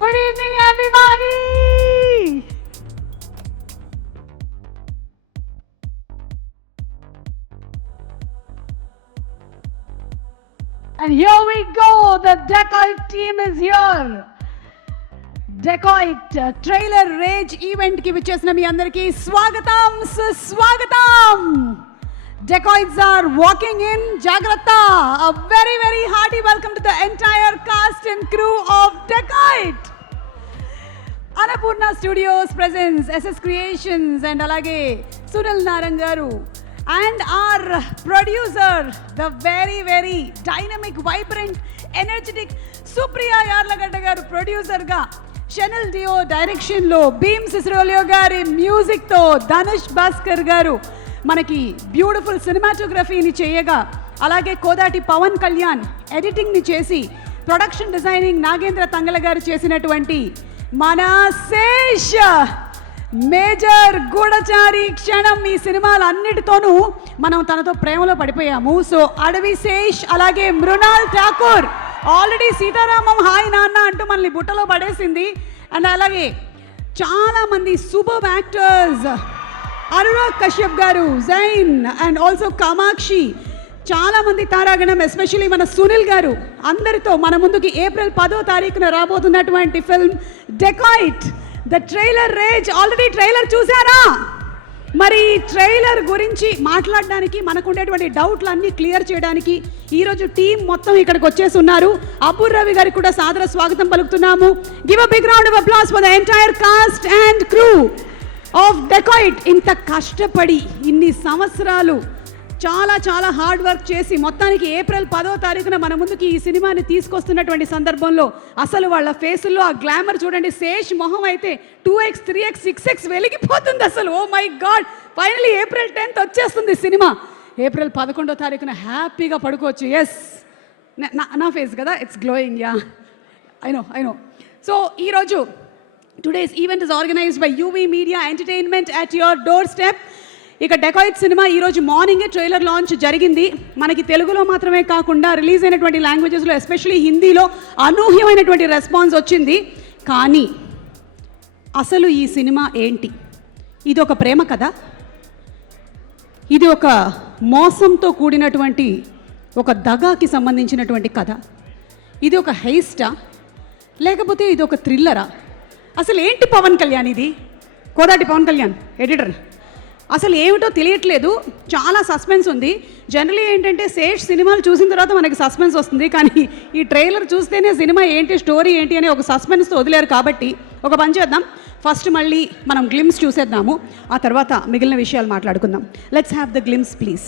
Good evening, everybody. And here we go. The Decoit team is here. Decoit trailer rage event ki vichesna mi andarki swagatam suswagatam. Decoits are walking in. Jagrata. A very, very hearty welcome to the entire cast and crew of Decoit. Annapurna Studios presents SS Creations and alage Sunil Narangaru. And our producer, the very, very dynamic, vibrant, energetic Supriya Yarlagadda garu producer ga, Chanel Dio direction lo, Beam Sisrolio gari music to, Dhanush Bhaskar garu మనకి beautiful సినిమాటోగ్రఫీని చేయగా, అలాగే కోదాటి పవన్ కళ్యాణ్ ఎడిటింగ్ని చేసి production designing Nagendra Tangala గారు చేసినటువంటి మన Sesh major గూఢచారి క్షణం ఈ సినిమాలన్నిటితోనూ మనం తనతో ప్రేమలో పడిపోయాము. సో అడవి శేష్ అలాగే మృణాల్ ఠాకూర్ ఆల్రెడీ సీతారామం హాయ్ నాన్న అంటూ మనల్ని బుట్టలో పడేసింది. అండ్ అలాగే చాలామంది సూపర్ యాక్టర్స్, అనురాగ్ కశ్యప్ గారు, జైన్ అండ్ ఆల్సో కామాక్షి, చాలామంది తారాగణం, ఎస్పెషలీ మన సునీల్ గారు, అందరితో మన ముందుకి ఏప్రిల్ 10వ తారీఖున రాబోతున్నటువంటి film Dacoit the trailer rage. Already trailer చూసారా? మరి ట్రైలర్ గురించి మాట్లాడడానికి, మనకు ఉండేటువంటి డౌట్లు అన్నీ క్లియర్ చేయడానికి ఈరోజు టీం మొత్తం ఇక్కడికి వచ్చేసి ఉన్నారు. అపూర్ రవి గారికి కూడా సాదర స్వాగతం పలుకుతున్నాము. Give a big round of applause for the entire cast and crew of Dacoit. ఇంత కష్టపడి ఇన్ని సంవత్సరాలు చాలా చాలా హార్డ్ వర్క్ చేసి మొత్తానికి ఏప్రిల్ 10వ తారీఖున మన ముందుకి ఈ సినిమాని తీసుకొస్తున్నటువంటి సందర్భంలో అసలు వాళ్ళ ఫేసుల్లో ఆ గ్లామర్ చూడండి. శేష్ మొహం అయితే 2x 3x 6x వెలిగిపోతుంది అసలు. Oh my god, finally April 10th వచ్చేస్తుంది సినిమా. ఏప్రిల్ 11వ తారీఖున హ్యాపీగా పడుకోవచ్చు. ఎస్, నా ఫేస్ కదా, it's glowing. Yeah, I know. So ఈరోజు today's event is organized by UV Media Entertainment at your doorstep. ఇక డెకాయిట్ సినిమా ఈరోజు మార్నింగే ట్రైలర్ లాంచ్ జరిగింది. మనకి తెలుగులో మాత్రమే కాకుండా రిలీజ్ అయినటువంటి లాంగ్వేజెస్లో, ఎస్పెషలీ హిందీలో అనూహ్యమైనటువంటి రెస్పాన్స్ వచ్చింది. కానీ అసలు ఈ సినిమా ఏంటి? ఇది ఒక ప్రేమ కథ? ఇది ఒక మోసంతో కూడినటువంటి ఒక దగాకి సంబంధించినటువంటి కథ? ఇది ఒక హైస్టా, లేకపోతే ఇది ఒక థ్రిల్లరా? అసలు ఏంటి పవన్ కళ్యాణ్ ఇది? కోదాటి పవన్ కళ్యాణ్ ఎడిటర్, అసలు ఏమిటో తెలియట్లేదు. చాలా సస్పెన్స్ ఉంది. జనరలీ ఏంటంటే శేష్ సినిమాలు చూసిన తర్వాత మనకి సస్పెన్స్ వస్తుంది, కానీ ఈ ట్రైలర్ చూస్తేనే సినిమా ఏంటి, స్టోరీ ఏంటి అని ఒక సస్పెన్స్తో వదిలేరు. కాబట్టి ఒక పని చేద్దాం, ఫస్ట్ మళ్ళీ మనం గ్లిమ్స్ చూసేద్దాము, ఆ తర్వాత మిగిలిన విషయాలు మాట్లాడుకుందాం. Let's have the glimpse please.